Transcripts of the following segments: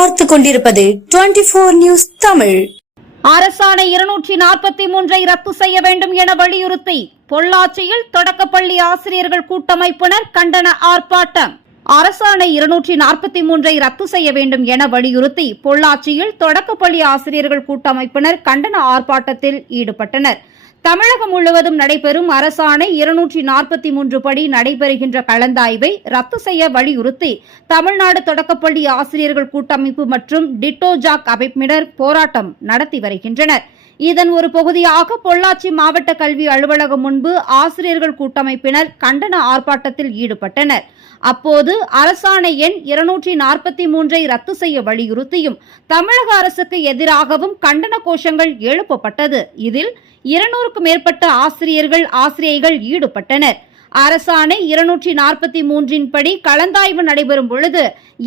பார்த்து கொண்டிருப்பது 24 நியூஸ் தமிழ். அரசாணை 243 ரத்து செய்ய வேண்டும் என வலியுறுத்தி பொள்ளாச்சியில் தொடக்கப்பள்ளி ஆசிரியர்கள் கூட்டமைப்பினர் கண்டன ஆர்ப்பாட்டம். அரசாணை 243 ரத்து செய்ய வேண்டும் என வலியுறுத்தி பொள்ளாச்சியில் தொடக்கப்பள்ளி ஆசிரியர்கள் கூட்டமைப்பினர் கண்டன ஆர்ப்பாட்டத்தில் ஈடுபட்டனர். தமிழகம் முழுவதும் நடைபெறும் அரசாணை 243 படி நடைபெறுகின்ற கலந்தாய்வை ரத்து செய்ய வலியுறுத்தி தமிழ்நாடு தொடக்கப்பள்ளி ஆசிரியர்கள் கூட்டமைப்பு மற்றும் டிட்டோ ஜாக் அமைப்பினர் போராட்டம் நடத்தி வருகின்றனர். இதன் ஒரு பகுதியாக பொள்ளாச்சி மாவட்ட கல்வி அலுவலகம் முன்பு ஆசிரியர்கள் கூட்டமைப்பினர் கண்டன ஆர்ப்பாட்டத்தில் ஈடுபட்டனர். அப்போது அரசாணை எண் 243 ரத்து செய்ய வலியுறுத்தியும் தமிழக அரசுக்கு எதிராகவும் கண்டன கோஷங்கள் எழுப்பப்பட்டது. இதில் 200க்கும் மேற்பட்ட ஆசிரியைகள் ஈடுபட்டனர். அரசாணை 243 படி கலந்தாய்வு நடைபெறும் பொழுது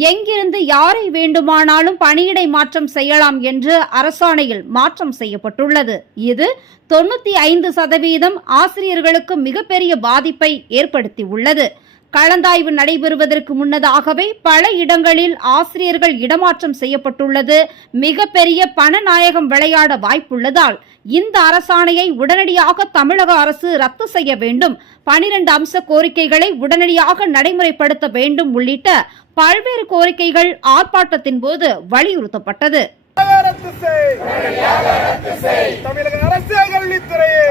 எங்கிருந்து யாரை வேண்டுமானாலும் பணியிடை மாற்றம் செய்யலாம் என்று அரசாணையில் மாற்றம் செய்யப்பட்டுள்ளது. இது 95% ஆசிரியர்களுக்கு மிகப்பெரிய பாதிப்பை ஏற்படுத்தியுள்ளது. கலந்தாய்வு நடைபெறுவதற்கு முன்னதாகவே பல இடங்களில் ஆசிரியர்கள் இடமாற்றம் செய்யப்பட்டுள்ளது. மிகப்பெரிய பணநாயகம் விளையாட வாய்ப்புள்ளதால் இந்த அரசாணையை உடனடியாக தமிழக அரசு ரத்து செய்ய வேண்டும், 12 அம்ச கோரிக்கைகளை உடனடியாக நடைமுறைப்படுத்த வேண்டும் உள்ளிட்ட பல்வேறு கோரிக்கைகள் ஆர்ப்பாட்டத்தின் போது வலியுறுத்தப்பட்டது. தமிழக அரசே கல்வித்துறையே